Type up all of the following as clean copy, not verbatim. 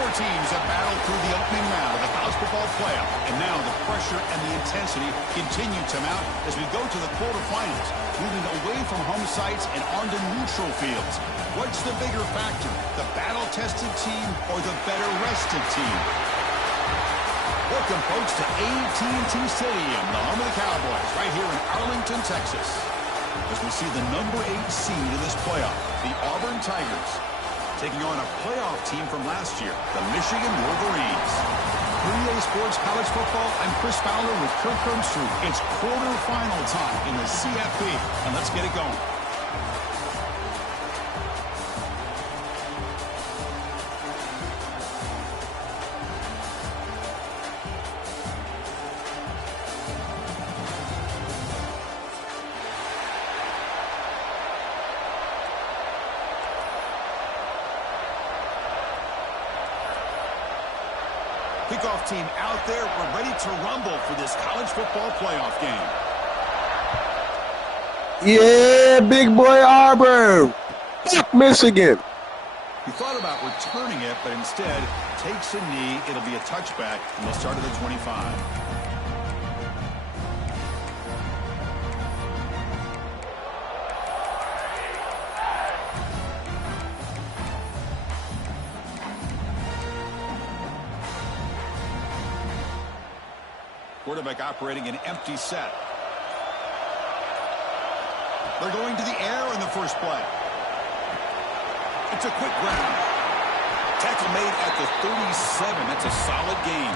Four teams have battled through the opening round of the college football playoff, and now the pressure and the intensity continue to mount as we go to the quarterfinals, moving away from home sites and onto neutral fields. What's the bigger factor, the battle-tested team or the better-rested team? Welcome, folks, to AT&T Stadium, the home of the Cowboys, right here in Arlington, Texas. As we see the number 8 seed in this playoff, the Auburn Tigers, taking on a playoff team from last year, the Michigan Wolverines. For EA Sports College Football, I'm Chris Fowler with Kirk Herbstreit. It's quarterfinal time in the CFP, and let's get it going. Kickoff team out there. We're ready to rumble for this college football playoff game. Yeah, big boy Auburn. Michigan. He thought about returning it, but instead takes a knee. It'll be a touchback, and they'll start at the 25. Quarterback operating an empty set. They're going to the air in the first play. It's a quick grab. Tackle made at the 37. That's a solid gain.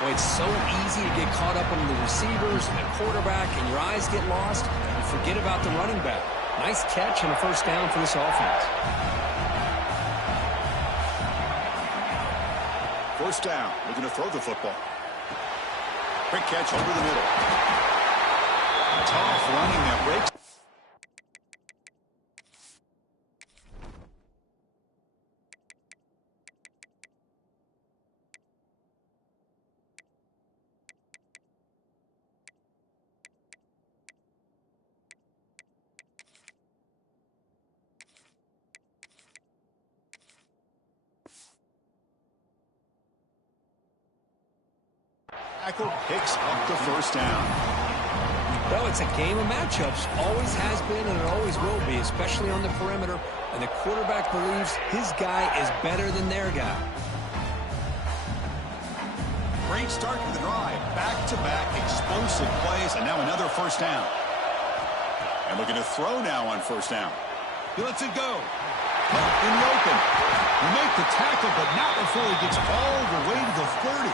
Well, it's so easy to get caught up on the receivers and the quarterback, and your eyes get lost. You forget about the running back. Nice catch and a first down for this offense. First down. Looking to throw the football. Quick catch over the middle. Tough running that breaks. Tackle picks up the first down. Well, it's a game of matchups. Always has been and it always will be, especially on the perimeter. And the quarterback believes his guy is better than their guy. Great start to the drive. Back-to-back explosive plays, and now another first down. And looking to throw now on first down. He lets it go. In the open. He make the tackle, but not before he gets all the way to the 30.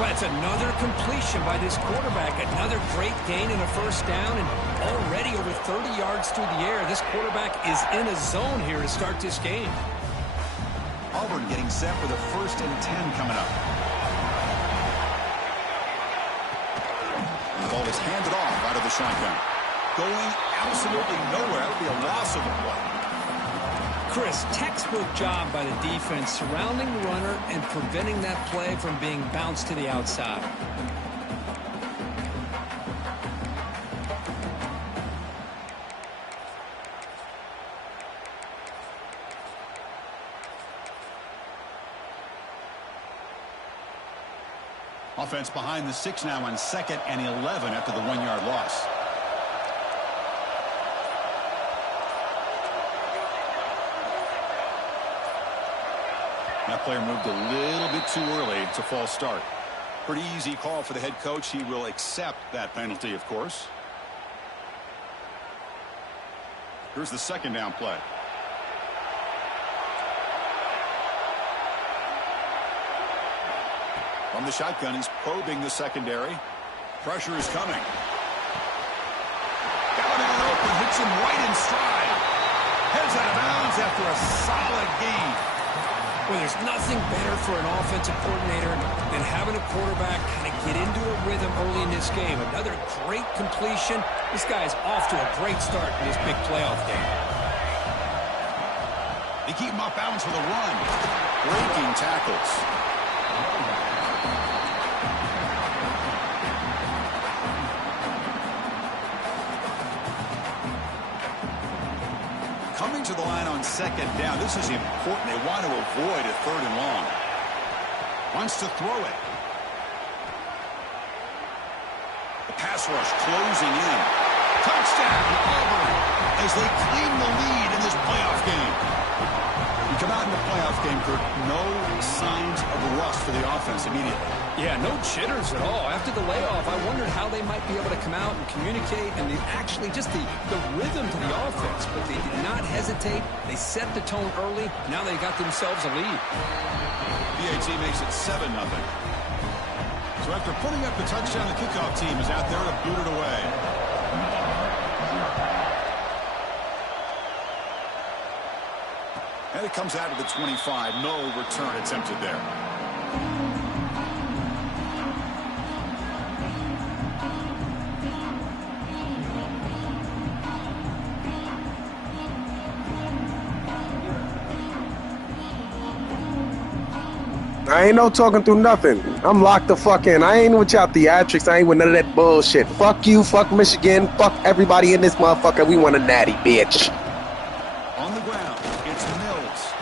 Well, it's another completion by this quarterback. Another great gain in a first down, and already over 30 yards through the air. This quarterback is in a zone here to start this game. Auburn getting set with a 1st and 10 coming up. The ball is handed off out of the shotgun. Going absolutely nowhere. That would be a loss of the play. Chris, textbook job by the defense surrounding the runner and preventing that play from being bounced to the outside. Offense behind the 6 now on 2nd and 11 after the 1-yard loss. That player moved a little bit too early. It's a false start. Pretty easy call for the head coach. He will accept that penalty, of course. Here's the 2nd down play. From the shotgun, he's probing the secondary. Pressure is coming. Got him in open, hits him right in stride. Heads out of bounds after a solid gain. Well, there's nothing better for an offensive coordinator than having a quarterback kind of get into a rhythm early in this game. Another great completion. This guy is off to a great start in this big playoff game. They keep him off balance with a run. Breaking tackles. Coming to to the line on second down. This is important. They want to avoid a third and long. Wants to throw it. The pass rush closing in. Touchdown, Auburn, as they claim the lead in this playoff game. You come out in the playoff game, Kirk, no signs of rust for the offense immediately. Yeah, no jitters at all. After the layoff, I wondered how they might be able to come out and communicate and actually just the rhythm to the offense. But they did not hesitate. They set the tone early. Now they got themselves a lead. PAT makes it 7-0. So after putting up the touchdown, the kickoff team is out there to boot it away. And it comes out of the 25. No return attempted there. I ain't no talking through nothing. I'm locked the fuck in. I ain't with y'all theatrics. I ain't with none of that bullshit. Fuck you, fuck Michigan, fuck everybody in this motherfucker. We want a natty, bitch. On the ground, it's Mills.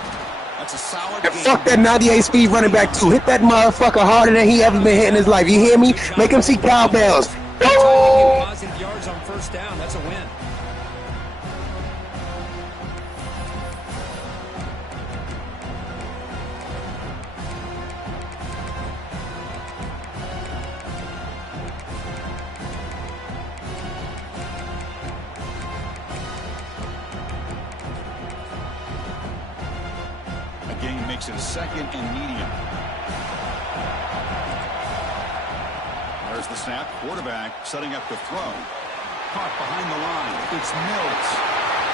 That's a solid And game. fuck that 98 speed running back too. Hit that motherfucker harder than he ever been hit in his life. You hear me? Make him see cowbells. Oh! Positive yards on first down. That's a win. Game makes it a second and medium. There's the snap. Quarterback setting up the throw. Caught behind the line. It's Mills.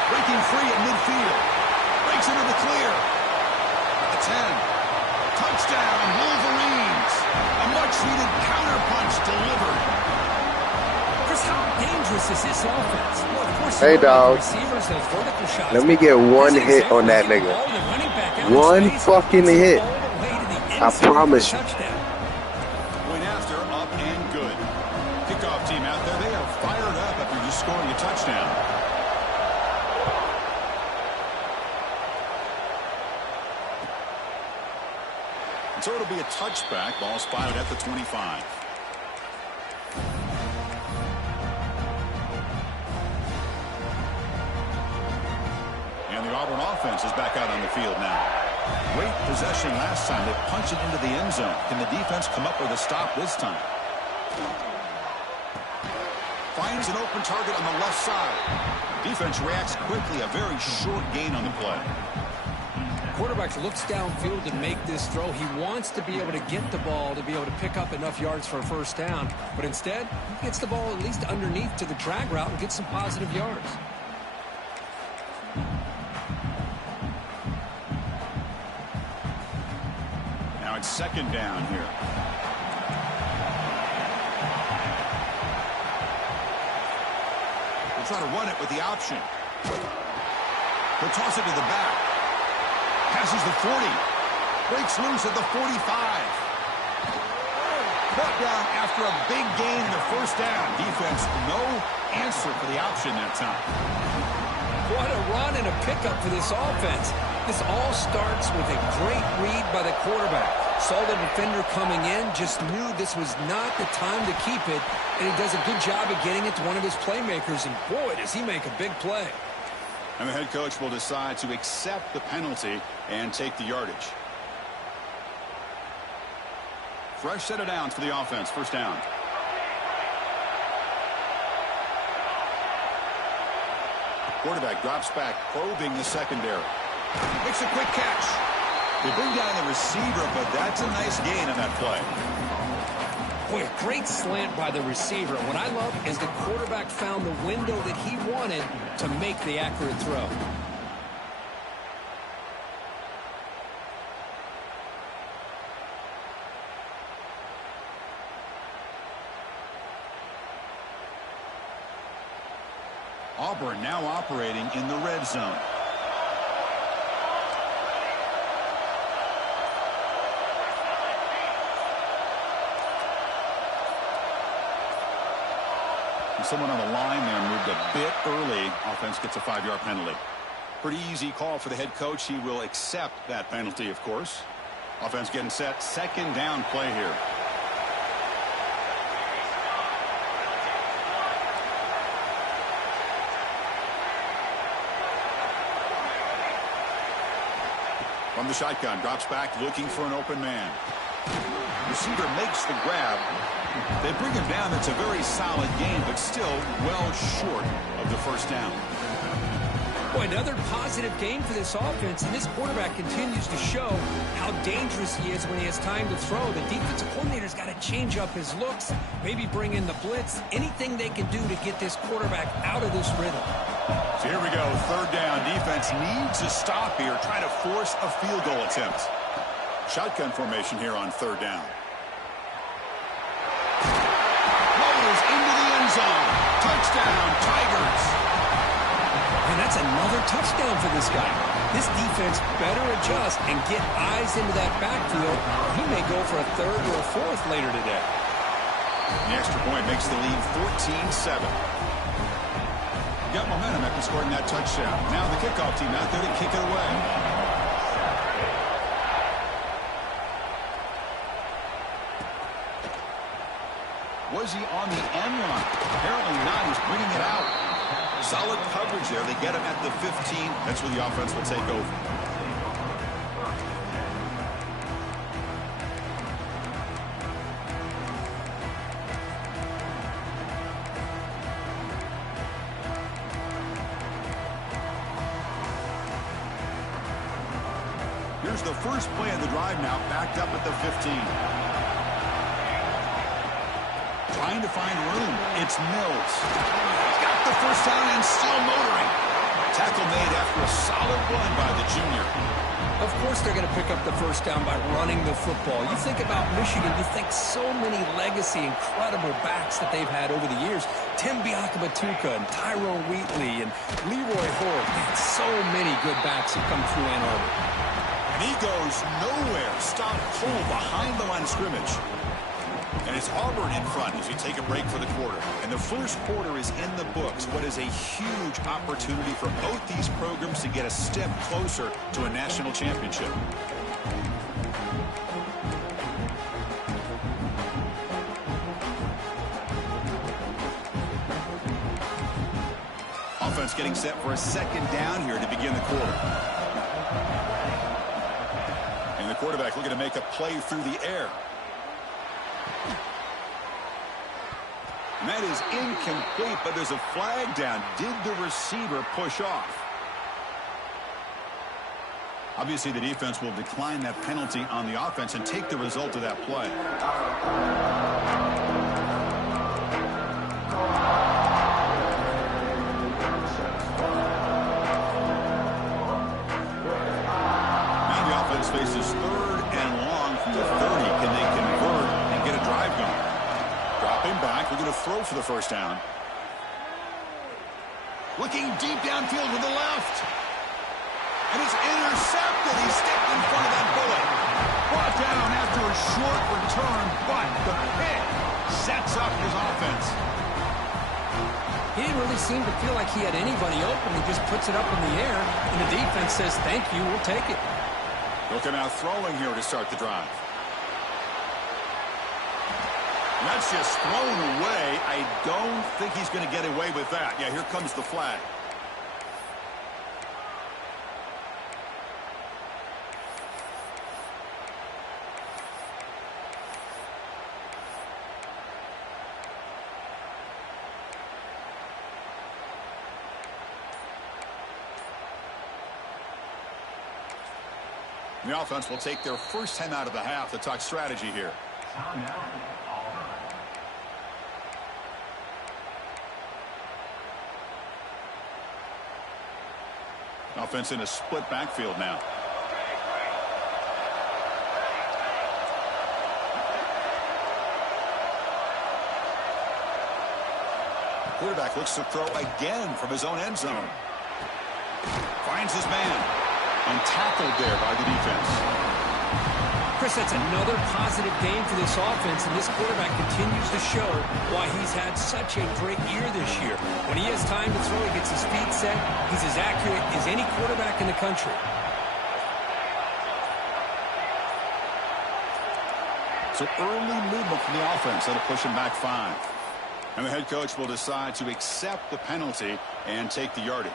Breaking free at midfield. Breaks into the clear. At the 10. Touchdown, Wolverines. A much-needed counterpunch delivered. Chris, how dangerous is this offense? Well, of course, Hey, dog. receivers, those vertical shots. Let me get one hit on that nigga. One fucking hit. I promise you. Point after, up and good. Kickoff team out there, they are fired up after just scoring a touchdown. And so it'll be a touchback. Ball spotted at the 25. And the Auburn offense is back out on the field now. Great possession last time. They punched it into the end zone. Can the defense come up with a stop this time? Finds an open target on the left side. Defense reacts quickly. A very short gain on the play. Quarterback looks downfield to make this throw. He wants to be able to get the ball to be able to pick up enough yards for a first down. But instead, he gets the ball at least underneath to the drag route and gets some positive yards. Now it's second down here. They'll try to run it with the option. They'll toss it to the back. Passes the 40. Breaks loose at the 45. Brought down after a big gain in the first down. Defense, no answer for the option that time. What a run and a pickup for this offense. This all starts with a great read by the quarterback. Saw the defender coming in, just knew this was not the time to keep it, and he does a good job of getting it to one of his playmakers, and boy, does he make a big play. And the head coach will decide to accept the penalty and take the yardage. Fresh set of downs for the offense. First down. Quarterback drops back, probing the secondary. Makes a quick catch. They bring down the receiver, but that's a nice gain on that play. Boy, a great slant by the receiver. What I love is the quarterback found the window that he wanted to make the accurate throw. Auburn now operating in the red zone. Someone on the line there moved a bit early. Offense gets a 5-yard penalty. Pretty easy call for the head coach. He will accept that penalty, of course. Offense getting set. Second down play here. From the shotgun, drops back, looking for an open man. Receiver makes the grab. They bring him down. It's a very solid game, but still well short of the first down. Boy, another positive game for this offense, and this quarterback continues to show how dangerous he is when he has time to throw. The defensive coordinator's got to change up his looks, maybe bring in the blitz, anything they can do to get this quarterback out of this rhythm. So here we go, third down. Defense needs a stop here, trying to force a field goal attempt. Shotgun formation here on third down. Rolls into the end zone. Touchdown, Tigers. And that's another touchdown for this guy. This defense better adjust and get eyes into that backfield. He may go for a third or a fourth later today. The extra point makes the lead 14-7. Got momentum after scoring that touchdown. Now the kickoff team out there to kick it away. Was he on the end line? Apparently not. He's bringing it out. Solid coverage there. They get him at the 15. That's where the offense will take over. Here's the first play of the drive now, backed up at the 15. Trying to find room. It's Mills. He's got the first down and still motoring. Tackle made after a solid run by the junior. Of course they're going to pick up the first down by running the football. You think about Michigan, you think so many legacy, incredible backs that they've had over the years. Tim Biakabatuka and Tyrone Wheatley and Leroy Horde. Man, so many good backs have come through Ann Arbor. And he goes nowhere. Stop cold behind the line of scrimmage. And it's Auburn in front as we take a break for the quarter. And the first quarter is in the books. What is a huge opportunity for both these programs to get a step closer to a national championship. Offense getting set for a second down here to begin the quarter. And the quarterback looking to make a play through the air. And that is incomplete, but there's a flag down. Did the receiver push off? Obviously, the defense will decline that penalty on the offense and take the result of that play. Now the offense faces third and long from the 30. Can they convert and get a drive going? Dropping back, we're going to throw for the first down. Looking deep downfield to the left. And it's intercepted. He stepped in front of that bullet. Brought down after a short return, but the pick sets up his offense. He didn't really seem to feel like he had anybody open. He just puts it up in the air, and the defense says, thank you, we'll take it. They'll come out throwing here to start the drive. That's just thrown away. I don't think he's going to get away with that. Yeah, here comes the flag. The offense will take their first time out of the half to talk strategy here. Offense in a split backfield now. Quarterback looks to throw again from his own end zone. Finds his man. And tackled there by the defense. Chris, that's another positive game for this offense, and this quarterback continues to show why he's had such a great year this year. When he has time to throw, he gets his feet set. He's as accurate as any quarterback in the country. So early movement from the offense. That'll push him back 5. And the head coach will decide to accept the penalty and take the yardage.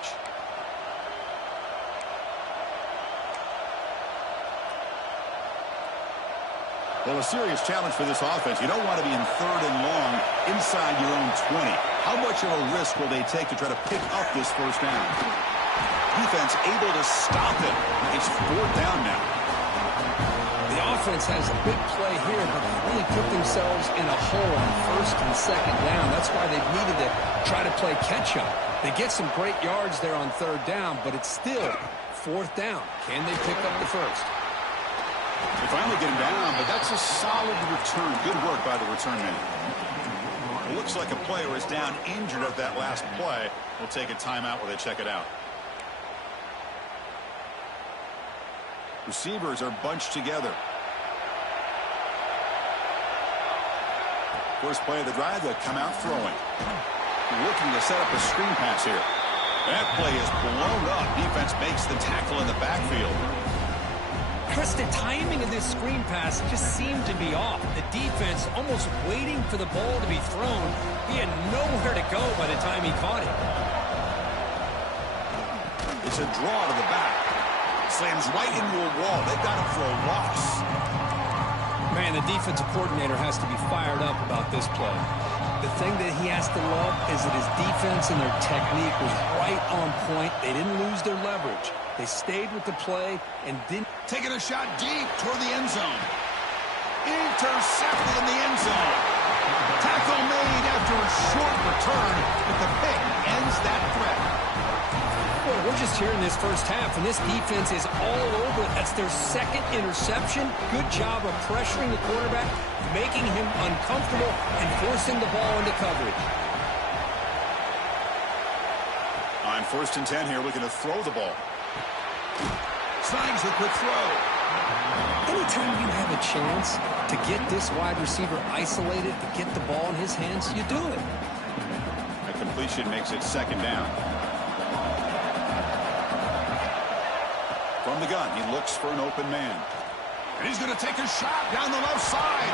Well, a serious challenge for this offense. You don't want to be in 3rd and long inside your own 20. How much of a risk will they take to try to pick up this first down? Defense able to stop it. It's 4th down now. The offense has a big play here, but they really put themselves in a hole on 1st and 2nd down. That's why they've needed to try to play catch-up. They get some great yards there on 3rd down, but it's still 4th down. Can they pick up the first? They finally get him down, but that's a solid return. Good work by the return man. It looks like a player is down injured at that last play. We'll take a timeout while they check it out. Receivers are bunched together. First play of the drive, they'll come out throwing. Looking to set up a screen pass here. That play is blown up. Defense makes the tackle in the backfield. Chris, the timing of this screen pass just seemed to be off. The defense almost waiting for the ball to be thrown. He had nowhere to go by the time he caught it. It's a draw to the back. Slams right into a wall. They've got him for a loss. Man, the defensive coordinator has to be fired up about this play. The thing that he has to love is that his defense and their technique was right on point. They didn't lose their leverage. They stayed with the play and didn't. Taking a shot deep toward the end zone. Intercepted in the end zone. Tackle made after a short return, but the pick ends that threat. Well, we're just here in this first half, and this defense is all over it. That's their 2nd interception. Good job of pressuring the quarterback, making him uncomfortable, and forcing the ball into coverage. On 1st and 10 here, looking to throw the ball. Snags the quick throw. Anytime you have a chance to get this wide receiver isolated, to get the ball in his hands, you do it. A completion makes it 2nd down. From the gun, he looks for an open man. And he's going to take a shot down the left side.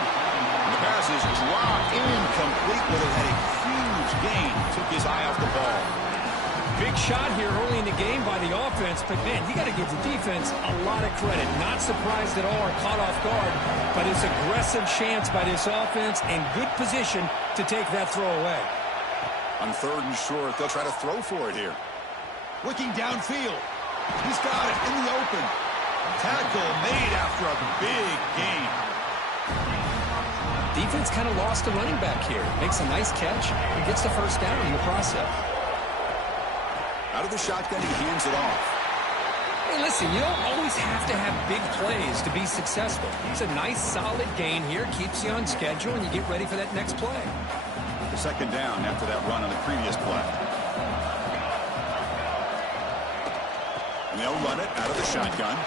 And the pass is dropped incomplete, but it had a huge gain. Took his eye off the ball. Big shot here early in the game by the offense, but man, you got to give the defense a lot of credit. Not surprised at all or caught off guard, but it's aggressive chance by this offense and good position to take that throw away. On 3rd and short, they'll try to throw for it here. Looking downfield. He's got it in the open. Tackle made after a big gain. Defense kind of lost the running back here. Makes a nice catch and gets the first down in the process. Out of the shotgun, he hands it off. Hey, listen, you don't always have to have big plays to be successful. It's a nice, solid gain here. Keeps you on schedule, and you get ready for that next play. The 2nd down after that run on the previous play. And they'll run it out of the shotgun.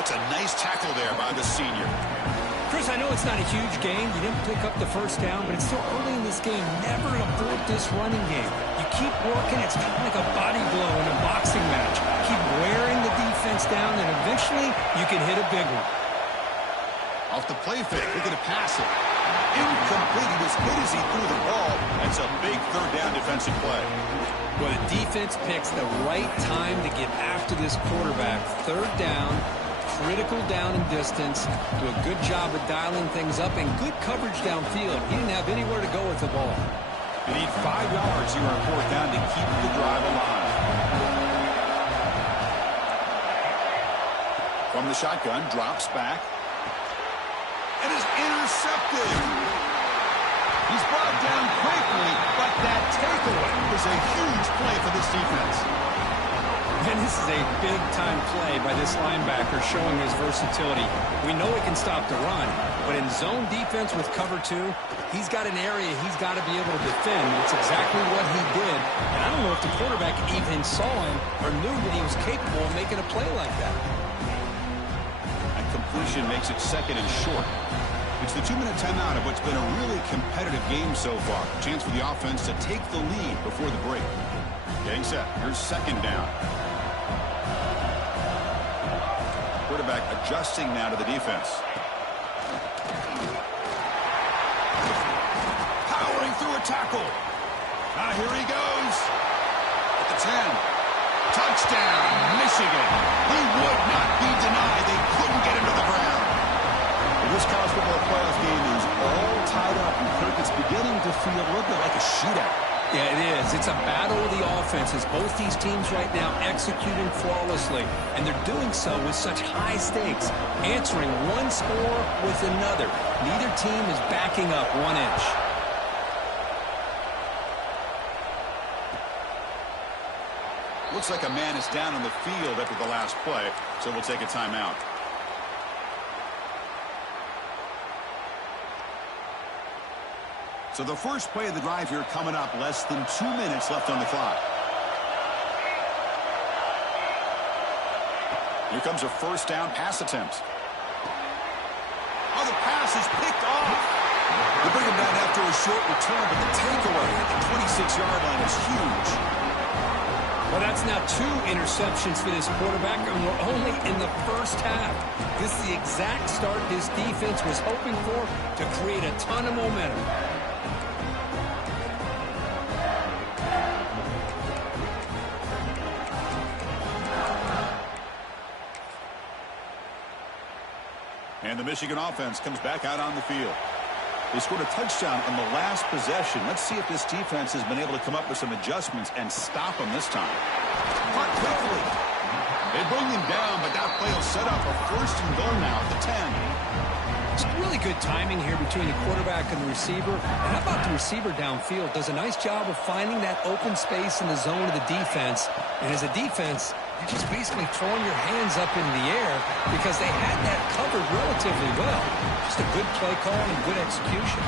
That's a nice tackle there by the senior. Chris, I know it's not a huge gain. You didn't pick up the first down, but it's still early in this game. Never abort this running game. You keep working. It's kind of like a body blow in a boxing match. Keep wearing the defense down, and eventually you can hit a big one. Off the play fake, looking to pass it. Incomplete. He was hit as he threw the ball. That's a big 3rd down defensive play. Well, the defense picks the right time to get after this quarterback. 3rd down. Critical down and distance. Do a good job of dialing things up and good coverage downfield. He didn't have anywhere to go with the ball. You need 5 yards here on 4th down to keep the drive alive. From the shotgun, drops back. And is intercepted. He's brought down quickly, but that takeaway is a huge play for this defense. And this is a big-time play by this linebacker showing his versatility. We know he can stop the run, but in zone defense with cover 2, he's got an area he's got to be able to defend. It's exactly what he did. And I don't know if the quarterback even saw him or knew that he was capable of making a play like that. A incompletion makes it second and short. It's the 2-minute timeout of what's been a really competitive game so far. Chance for the offense to take the lead before the break. Getting set. Here's second down. Quarterback adjusting now to the defense. Powering through a tackle. Here he goes. At the 10. Touchdown, Michigan. He would not be denied. They couldn't get him to the ground. This college football playoff game is all tied up, and Kirk, it's beginning to feel a little bit like a shootout. Yeah, it is. It's a battle of the offenses. Both these teams right now executing flawlessly, and they're doing so with such high stakes, answering one score with another. Neither team is backing up 1 inch. Looks like a man is down on the field after the last play, so we'll take a timeout. So the first play of the drive here coming up, less than 2 minutes left on the clock. Here comes a first down pass attempt. Oh, the pass is picked off. They bring him down after a short return, but the takeaway at the 26-yard line is huge. Well, that's now 2 interceptions for this quarterback, and we're only in the first half. This is the exact start his defense was hoping for to create a ton of momentum. And the Michigan offense comes back out on the field. They scored a touchdown on the last possession. Let's see if this defense has been able to come up with some adjustments and stop them this time. Caught quickly. They bring him down, but that play will set up a first and goal now at the 10. It's really good timing here between the quarterback and the receiver. And how about the receiver downfield? Does a nice job of finding that open space in the zone of the defense. And as a defense, you're just basically throwing your hands up in the air because they had that covered relatively well. Just a good play call and good execution.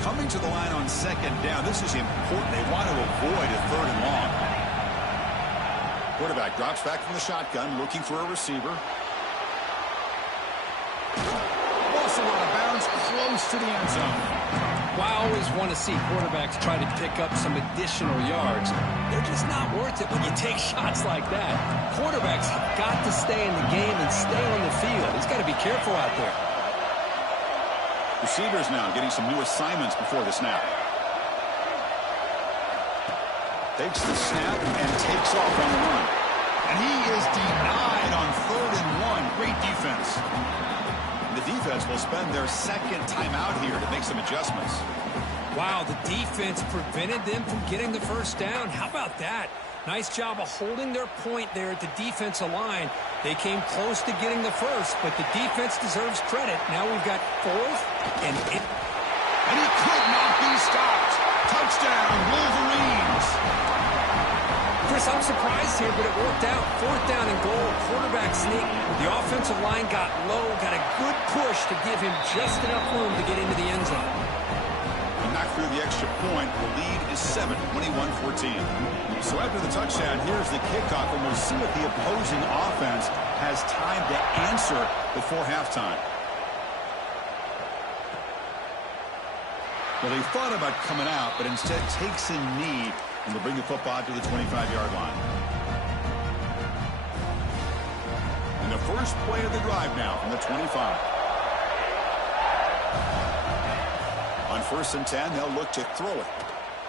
Coming to the line on second down. This is important. They want to avoid a third and long. Quarterback drops back from the shotgun, looking for a receiver. Also out of bounds, close to the end zone. Well, I always want to see quarterbacks try to pick up some additional yards. They're just not worth it when you take shots like that. Quarterbacks have got to stay in the game and stay on the field. He's got to be careful out there. Receivers now getting some new assignments before the snap. Takes the snap and takes off on the run. And he is denied on 3rd and 1. Great defense. The defense will spend their second timeout here to make some adjustments. Wow, the defense prevented them from getting the first down. How about that? Nice job of holding their point there at the defensive line. They came close to getting the first, but the defense deserves credit. Now we've got 4th, and he could not be stopped. Touchdown, Wolverines. Chris, I'm surprised here, but it worked out. 4th down and goal, quarterback sneak. The offensive line got low, got a good push to give him just enough room to get into the end zone. Knocked through the extra point. The lead is 7, 21-14. So after the touchdown, here's the kickoff, and we'll see if the opposing offense has time to answer before halftime. Well, they thought about coming out, but instead takes a knee and will bring the football to the 25-yard line. And the first play of the drive now from the 25. On 1st and 10, they'll look to throw it.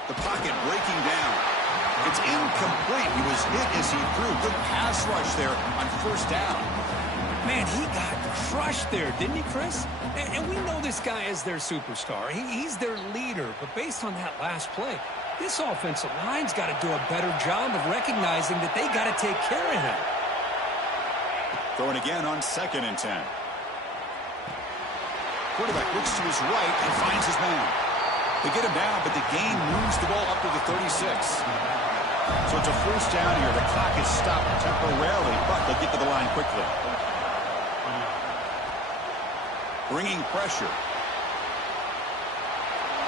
The pocket breaking down. It's incomplete. He was hit as he threw. Good pass rush there on 1st down. Man, he got crushed there, didn't he, Chris? And we know this guy is their superstar. He's their leader. But based on that last play, this offensive line's got to do a better job of recognizing that they got to take care of him. Throwing again on 2nd and 10. Quarterback looks to his right and finds his man. They get him down, but the gain moves the ball up to the 36. So it's a first down here. The clock is stopped temporarily, but they'll get to the line quickly. Bringing pressure.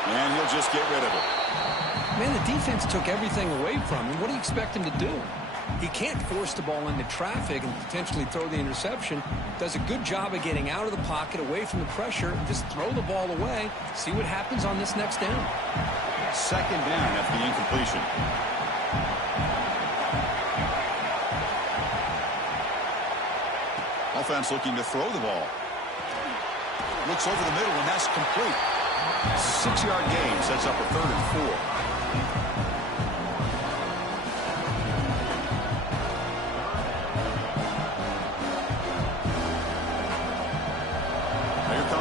And he'll just get rid of it. Man, the defense took everything away from him. What do you expect him to do? He can't force the ball into traffic and potentially throw the interception. Does a good job of getting out of the pocket, away from the pressure, and just throw the ball away. See what happens on this next down. Second down after the incompletion. Offense looking to throw the ball. Looks over the middle, and that's complete. 6-yard gain sets up a 3rd and 4.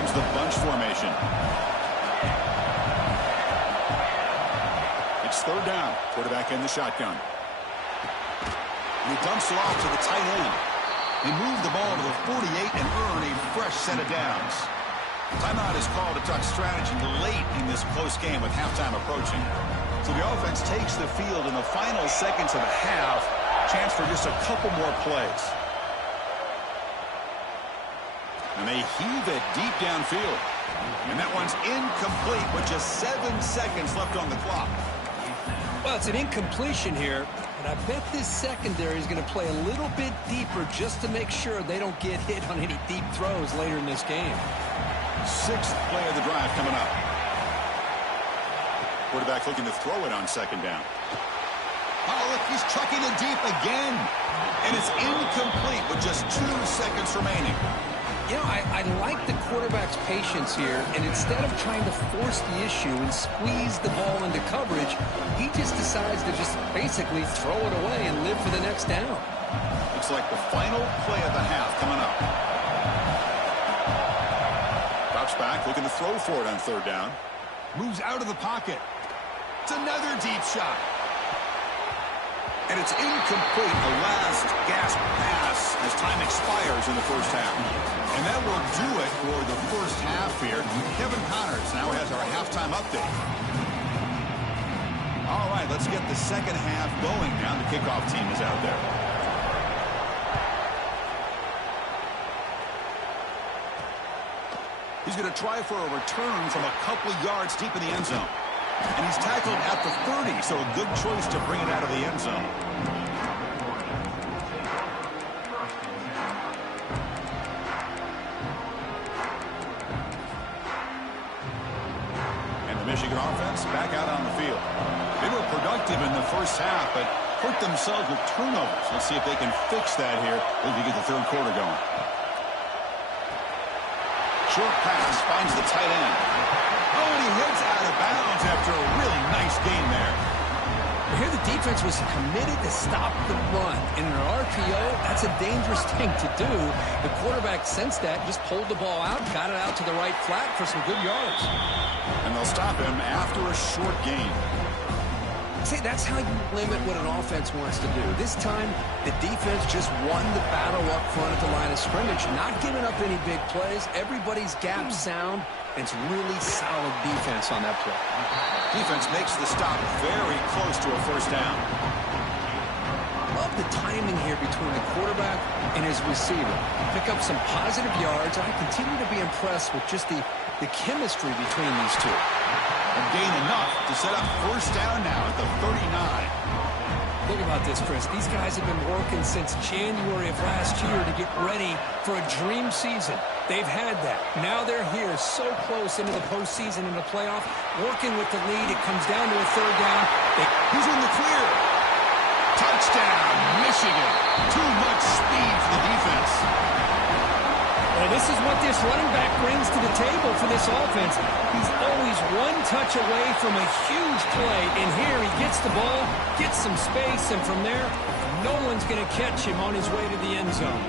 The bunch formation. It's 3rd down. Quarterback in the shotgun. And he dumps it off to the tight end. They move the ball to the 48 and earn a fresh set of downs. Timeout is called to talk strategy late in this close game with halftime approaching. So the offense takes the field in the final seconds of the half. Chance for just a couple more plays. And they heave it deep downfield. And that one's incomplete with just 7 seconds left on the clock. Well, it's an incompletion here, but I bet this secondary is going to play a little bit deeper just to make sure they don't get hit on any deep throws later in this game. 6th play of the drive coming up. Quarterback looking to throw it on 2nd down. Oh, look, he's trucking it deep again. And it's incomplete with just 2 seconds remaining. You know, I like the quarterback's patience here, and instead of trying to force the issue and squeeze the ball into coverage, he just decides to just basically throw it away and live for the next down. Looks like the final play of the half coming up. Drops back, looking to throw for it on 3rd down. Moves out of the pocket. It's another deep shot. And it's incomplete, the last gasp pass as time expires in the first half. And that will do it for the first half here. Kevin Connors now has our halftime update. All right, let's get the second half going now. The kickoff team is out there. He's going to try for a return from a couple of yards deep in the end zone. And he's tackled at the 30, so a good choice to bring it out of the end zone. And the Michigan offense back out on the field. They were productive in the first half, but hurt themselves with turnovers. Let's see if they can fix that here as we get the 3rd quarter going. Short pass finds the tight end. Oh, and he heads out of bounds after a really nice gain there. Here the defense was committed to stop the run. In an RPO, that's a dangerous thing to do. The quarterback sensed that, just pulled the ball out, got it out to the right flat for some good yards. And they'll stop him after a short gain. See, that's how you limit what an offense wants to do. This time, the defense just won the battle up front at the line of scrimmage, not giving up any big plays. Everybody's gap sound. It's really solid defense on that play. Defense makes the stop very close to a first down. Love the timing here between the quarterback and his receiver. Pick up some positive yards, and I continue to be impressed with just the chemistry between these two. And gain enough to set up first down now at the 39. Think about this, Chris. These guys have been working since January of last year to get ready for a dream season. They've had that. Now they're here so close into the postseason and the playoff, working with the lead. It comes down to a 3rd down. He's in the clear. Touchdown, Michigan. Too much speed for the defense. Well, this is what this running back brings to the table for this offense. He's always one touch away from a huge play. And here he gets the ball, gets some space, and from there, no one's going to catch him on his way to the end zone.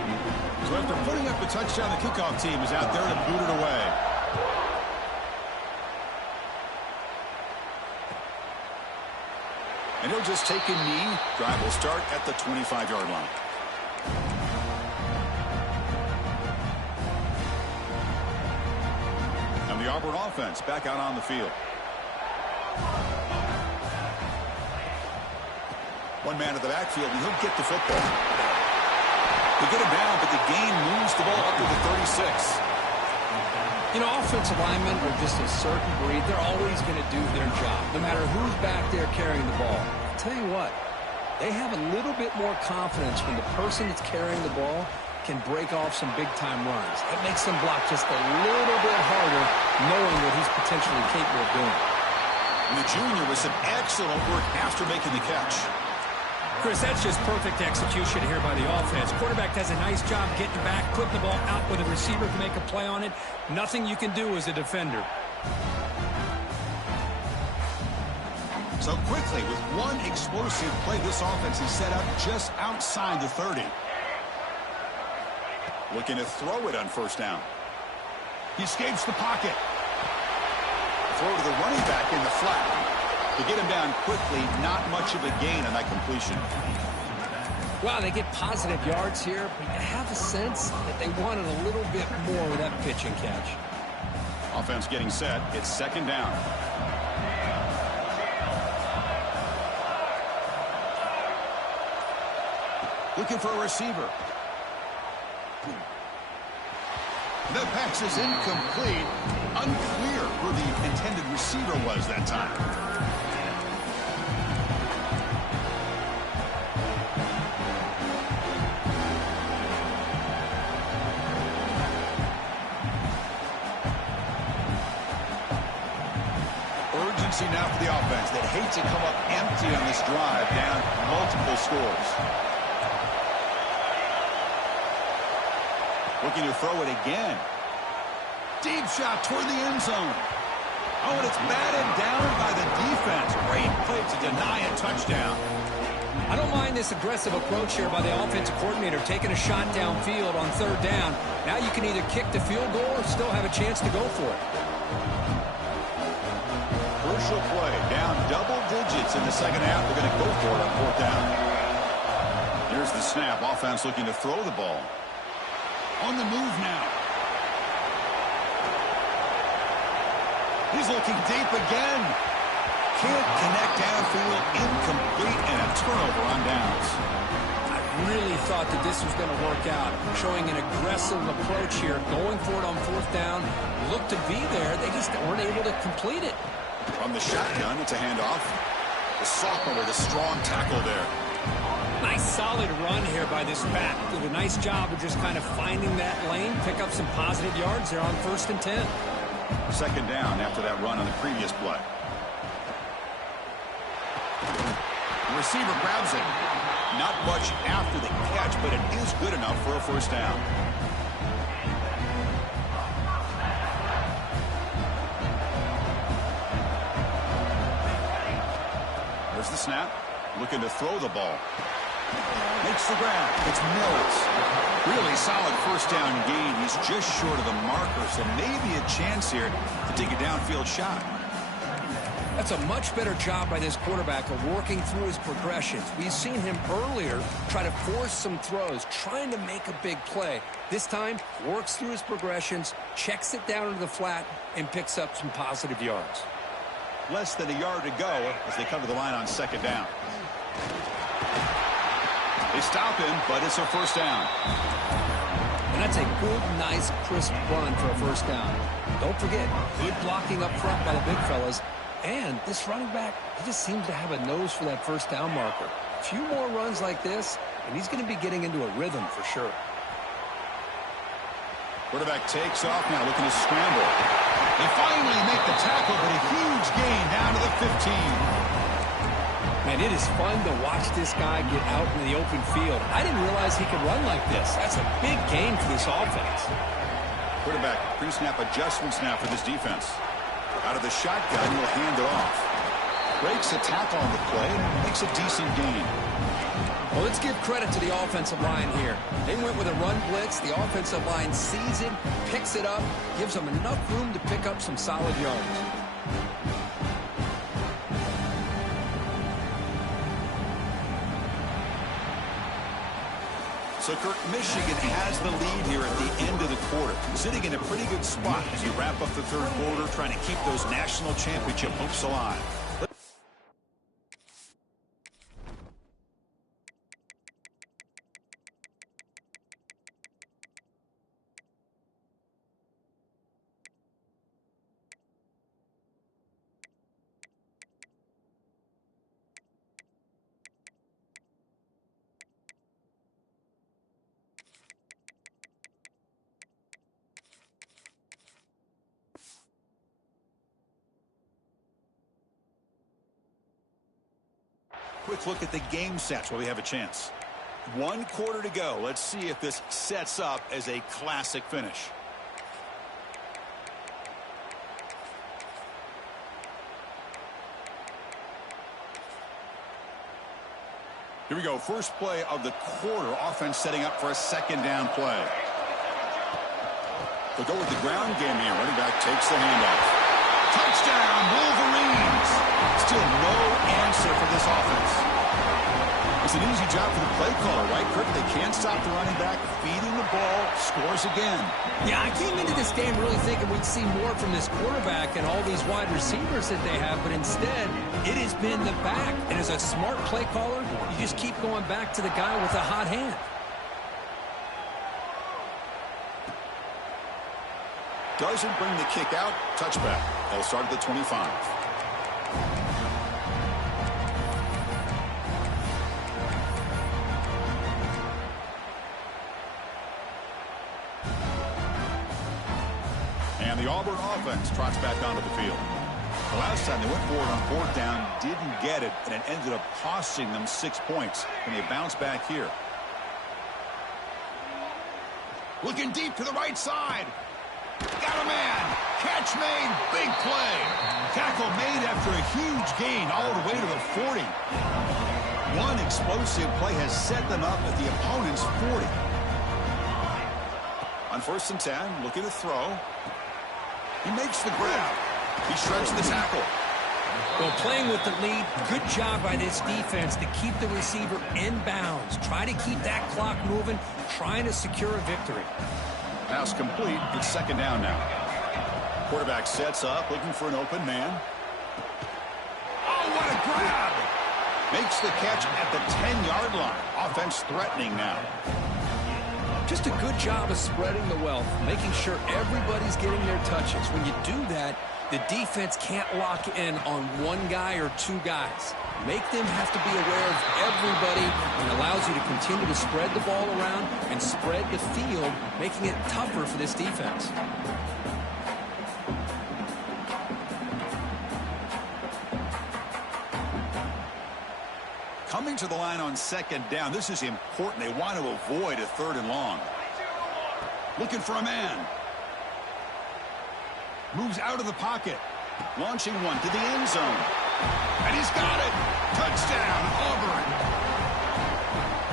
So after putting up a touchdown, the kickoff team is out there to boot it away. And he'll just take a knee. Drive will start at the 25-yard line. And the Auburn offense back out on the field. One man at the backfield, and he'll get the football. They get him down, but the gain moves the ball up to the 36. You know, offensive linemen are just a certain breed. They're always going to do their job, no matter who's back there carrying the ball. I'll tell you what, they have a little bit more confidence when the person that's carrying the ball can break off some big-time runs. That makes them block just a little bit harder, knowing what he's potentially capable of doing. And the junior with some excellent work after making the catch. Chris, that's just perfect execution here by the offense. Quarterback does a nice job getting back, putting the ball out where the receiver can make a play on it. Nothing you can do as a defender. So quickly, with one explosive play, this offense is set up just outside the 30. Looking to throw it on first down. He escapes the pocket. Throw to the running back in the flat. To get him down quickly, not much of a gain on that completion. Wow, they get positive yards here, but you have a sense that they wanted a little bit more with that pitch and catch. Offense getting set. It's second down. Looking for a receiver. The pass is incomplete. Unclear who the intended receiver was that time. Urgency now for the offense that hates to come up empty on this drive, down multiple scores. Looking to throw it again. Deep shot toward the end zone. Oh, and it's batted down by the defense. Great play to deny a touchdown. I don't mind this aggressive approach here by the offensive coordinator, taking a shot downfield on third down. Now you can either kick the field goal or still have a chance to go for it. Crucial play. Down double digits in the second half. They're going to go for it on fourth down. Here's the snap. Offense looking to throw the ball. On the move now. He's looking deep again. Can't connect downfield. Incomplete and a turnover on downs. I really thought that this was going to work out. Showing an aggressive approach here. Going for it on fourth down. Looked to be there. They just weren't able to complete it. From the shotgun, it's a handoff. The sophomore with a strong tackle there. Nice solid run here by this back. Did a nice job of just kind of finding that lane, pick up some positive yards there on 1st and 10. Second down after that run on the previous play. The receiver grabs it. Not much after the catch, but it is good enough for a first down. There's the snap. Looking to throw the ball. Makes the grab. It's Mills. Really solid first down gain. He's just short of the marker, so maybe a chance here to take a downfield shot. That's a much better job by this quarterback of working through his progressions. We've seen him earlier try to force some throws, trying to make a big play. This time, works through his progressions, checks it down into the flat, and picks up some positive yards. Less than a yard to go as they come to the line on second down. They stop him, but it's a first down. And that's a good, nice, crisp run for a first down. Don't forget, good blocking up front by the big fellas. And this running back, he just seems to have a nose for that first down marker. A few more runs like this, and he's going to be getting into a rhythm for sure. Quarterback takes off now, looking to scramble. They finally make the tackle, but a huge gain down to the 15. Man, it is fun to watch this guy get out in the open field. I didn't realize he could run like this. That's a big gain for this offense. Quarterback pre-snap adjustments now for this defense. Out of the shotgun, he'll hand it off. Breaks a tackle on the play and makes a decent gain. Well, let's give credit to the offensive line here. They went with a run blitz. The offensive line sees it, picks it up, gives them enough room to pick up some solid yards. So, Kirk, Michigan has the lead here at the end of the quarter, sitting in a pretty good spot as you wrap up the third quarter, trying to keep those national championship hopes alive. Quick look at the game sets while we have a chance. 1 quarter to go. Let's see if this sets up as a classic finish. Here we go. First play of the quarter. Offense setting up for a second down play. They'll go with the ground game here. Running back takes the handoff. Touchdown, Wolverines. Still no answer for this offense. It's an easy job for the play caller, right, Kirk? They can't stop the running back, feeding the ball, scores again. Yeah, I came into this game really thinking we'd see more from this quarterback and all these wide receivers that they have, but instead, it has been the back. And as a smart play caller, you just keep going back to the guy with a hot hand. Doesn't bring the kick out. Touchback. They'll start at the 25. And the Auburn offense trots back onto the field. The last time they went for it on 4th down, didn't get it, and it ended up costing them 6 points. And they bounce back here. Looking deep to the right side. Got a man. Catch made. Big play. Tackle made after a huge gain all the way to the 40. One explosive play has set them up at the opponent's 40. On 1st and 10, looking to throw. He makes the grab. He shreds the tackle. Well, playing with the lead, good job by this defense to keep the receiver in bounds. Try to keep that clock moving, trying to secure a victory. Pass complete. It's 2nd down now. Quarterback sets up, looking for an open man. Oh, what a grab! Makes the catch at the 10-yard line. Offense threatening now. Just a good job of spreading the wealth, making sure everybody's getting their touches. When you do that, the defense can't lock in on one guy or 2 guys. Make them have to be aware of everybody, and allows you to continue to spread the ball around and spread the field, making it tougher for this defense. Coming to the line on 2nd down. This is important. They want to avoid a 3rd and long. Looking for a man. Moves out of the pocket. Launching one to the end zone. And he's got it. Touchdown, Auburn.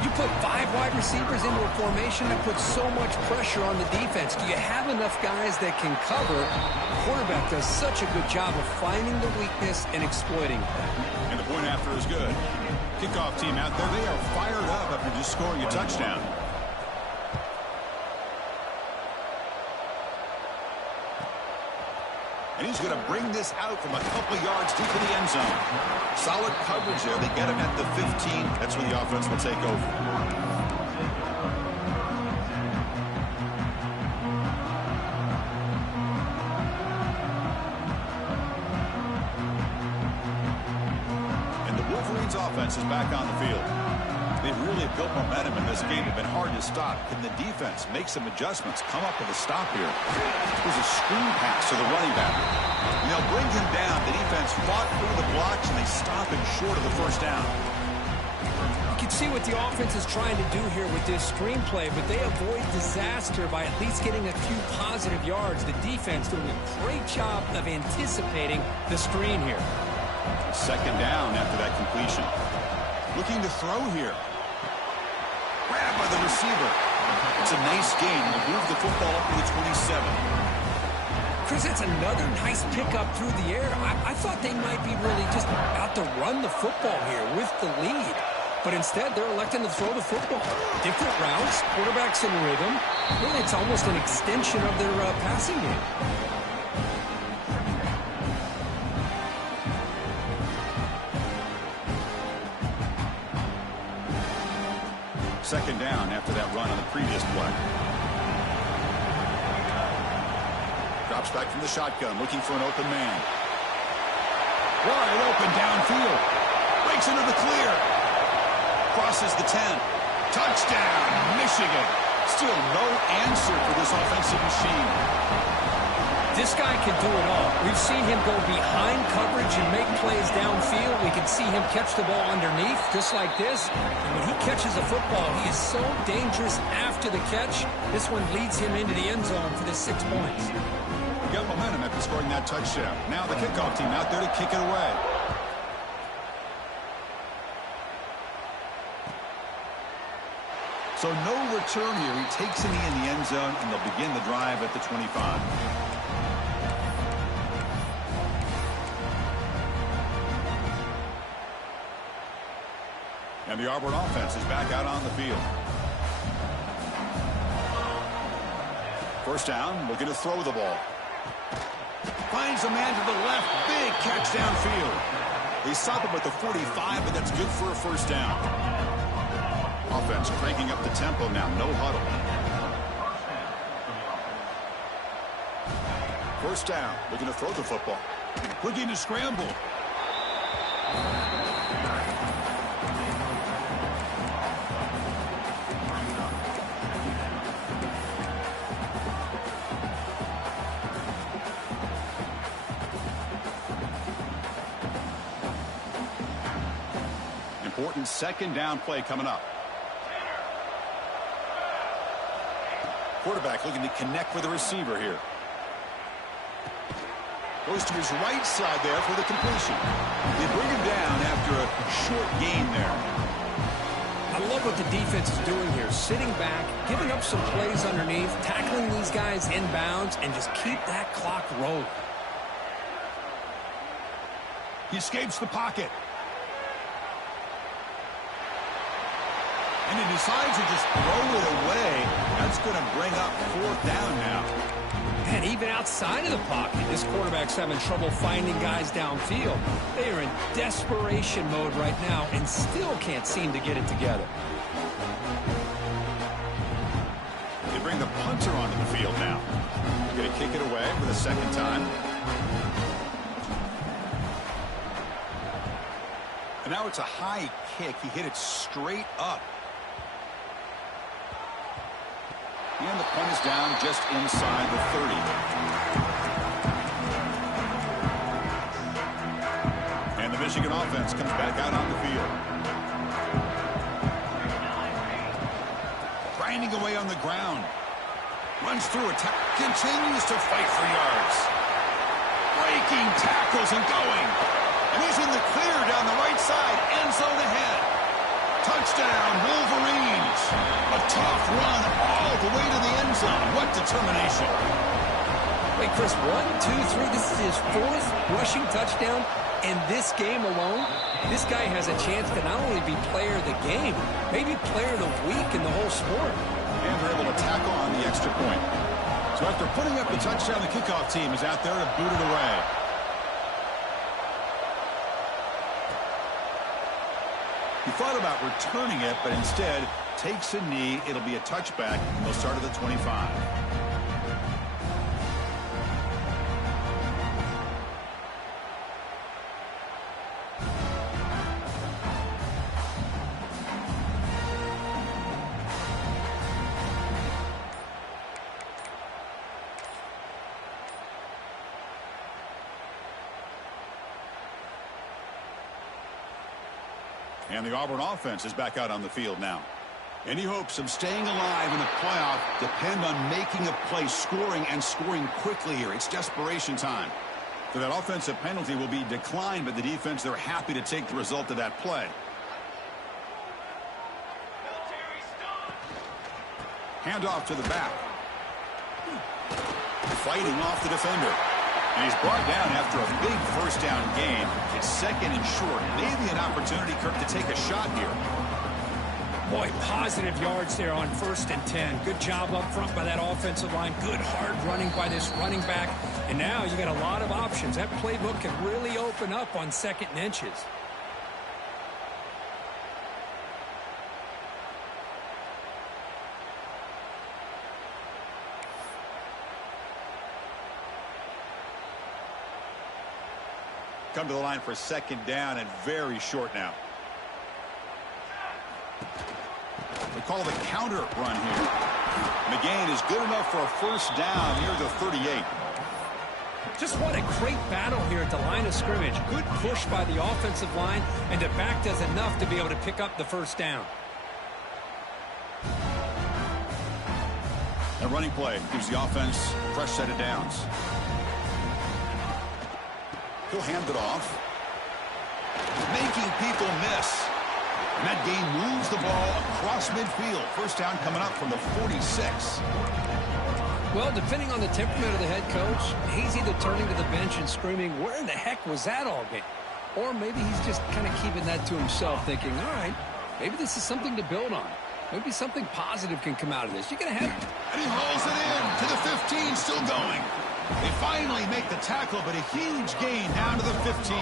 You put 5 wide receivers into a formation that puts so much pressure on the defense. Do you have enough guys that can cover? The quarterback does such a good job of finding the weakness and exploiting it. And the point after is good. Kickoff team out there. They are fired up after just scoring a touchdown. And he's going to bring this out from a couple yards deep in the end zone. Solid coverage there. They get him at the 15. That's where the offense will take over. Offense is back on the field. They've really built momentum in this game. It's been hard to stop. Can the defense make some adjustments? Come up with a stop here. There's a screen pass to the running back. And they'll bring him down. The defense fought through the blocks, and they stop him short of the 1st down. You can see what the offense is trying to do here with this screenplay, but they avoid disaster by at least getting a few positive yards. The defense doing a great job of anticipating the screen here. 2nd down after that completion. Looking to throw here. Grabbed by the receiver. It's a nice gain. We'll move the football up to the 27. Chris, that's another nice pickup through the air. I thought they might be really just out to run the football here with the lead. But instead, they're electing to throw the football. Different routes, quarterbacks in rhythm. Really, it's almost an extension of their passing game. 2nd down after that run on the previous play. Drops back from the shotgun, looking for an open man. Wide open downfield. Breaks into the clear. Crosses the 10. Touchdown, Michigan. Still no answer for this offensive machine. This guy can do it all. We've seen him go behind coverage and make plays downfield. We can see him catch the ball underneath, just like this. And when he catches a football, he is so dangerous after the catch. This one leads him into the end zone for the 6 points. Got momentum after scoring that touchdown. Now the kickoff team out there to kick it away. So no return here. He takes a knee in the end zone, and they'll begin the drive at the 25. And the Auburn offense is back out on the field. First down, looking to throw the ball. Finds a man to the left. Big catch downfield. They stop him at the 45, but that's good for a first down. Offense cranking up the tempo now. No huddle. First down, looking to throw the football. Looking to scramble. Important second down play coming up. Quarterback looking to connect with the receiver here. Goes to his right side there for the completion. They bring him down after a short gain there. I love what the defense is doing here. Sitting back, giving up some plays underneath, tackling these guys inbounds, and just keep that clock rolling. He escapes the pocket. And he decides to just throw it away. That's going to bring up fourth down now. And even outside of the pocket, this quarterback's having trouble finding guys downfield. They are in desperation mode right now and still can't seem to get it together. They bring the punter onto the field now. Going to kick it away for the second time. And now it's a high kick. He hit it straight up. And the punt is down just inside the 30. And the Michigan offense comes back out on the field. Grinding away on the ground. Runs through it. Continues to fight for yards. Breaking tackles and going. And he's in the clear down the right side. End zone ahead. Touchdown, Wolverines. A tough run all the way to the end zone. What determination. Wait, Chris, 1, 2, 3. This is his 4th rushing touchdown. In this game alone, this guy has a chance to not only be player of the game, maybe player of the week in the whole sport. And they're able to tackle on the extra point. So after putting up the touchdown, the kickoff team is out there to boot it away. He thought about returning it, but instead takes a knee. It'll be a touchback, and they'll start at the 25. And the Auburn offense is back out on the field now. Any hopes of staying alive in the playoff depend on making a play, scoring, and scoring quickly here. It's desperation time. So that offensive penalty will be declined by the defense. They're happy to take the result of that play. Handoff to the back. Fighting off the defender. And he's brought down after a big first down gain. It's second and short. Maybe an opportunity, Kirk, to take a shot here. Boy, positive yards there on 1st and 10. Good job up front by that offensive line. Good hard running by this running back. And now you got a lot of options. That playbook can really open up on 2nd and inches. Come to the line for 2nd down and very short now. They call the counter run here. McGain is good enough for a first down near the 38. Just what a great battle here at the line of scrimmage. Good push by the offensive line, and the back does enough to be able to pick up the first down. A running play gives the offense a fresh set of downs. He'll hand it off. Making people miss. And that game moves the ball across midfield. First down coming up from the 46. Well, depending on the temperament of the head coach, he's either turning to the bench and screaming, where in the heck was that all game? Or maybe he's just kind of keeping that to himself, thinking, all right, maybe this is something to build on. Maybe something positive can come out of this. You're going to have... And he hauls it in to the 15, still going. They finally make the tackle, but a huge gain down to the 15.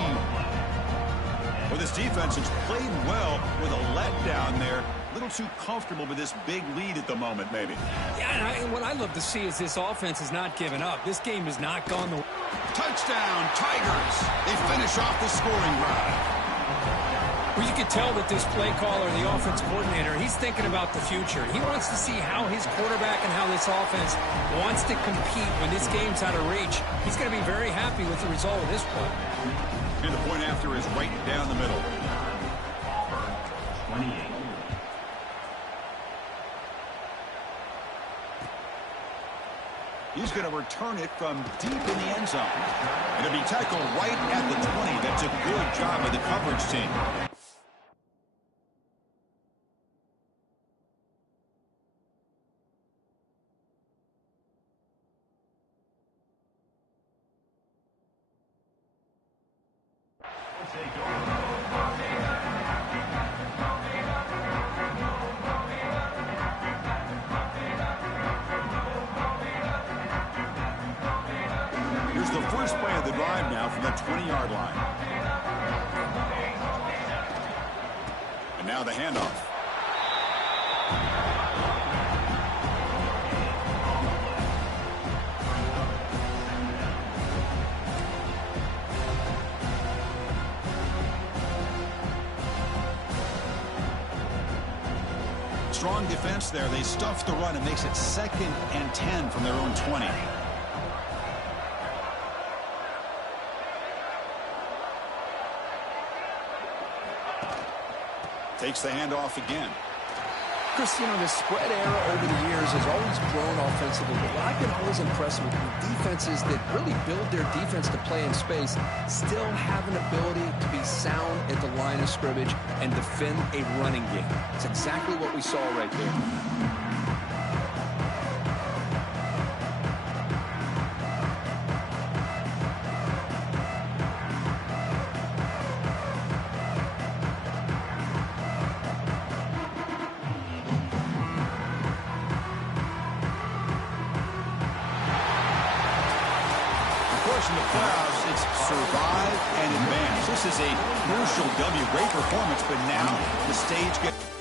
Well, this defense has played well with a letdown there. A little too comfortable with this big lead at the moment, maybe. Yeah, and what I love to see is this offense has not given up. This game has not gone the... Touchdown, Tigers. They finish off the scoring drive. Well, you can tell that this play caller, the offense coordinator, he's thinking about the future. He wants to see how his quarterback and how this offense wants to compete when this game's out of reach. He's going to be very happy with the result of this play. And the point after is right down the middle. 28. He's going to return it from deep in the end zone. And it'll be tackled right at the 20. That's a good job of the coverage team. Here's the first play of the drive now from the 20-yard line. And now the handoff. Strong defense there. They stuff the run and makes it 2nd and 10 from their own 20. Takes the handoff again. Chris, you know, the spread era over the years has always grown offensively, but what I've been always impressed with defenses that really build their defense to play in space still have an ability to be sound at the line of scrimmage and defend a running game. It's exactly what we saw right there. In the playoffs, it's survive and advance. This is a crucial W. Great performance, but now the stage gets...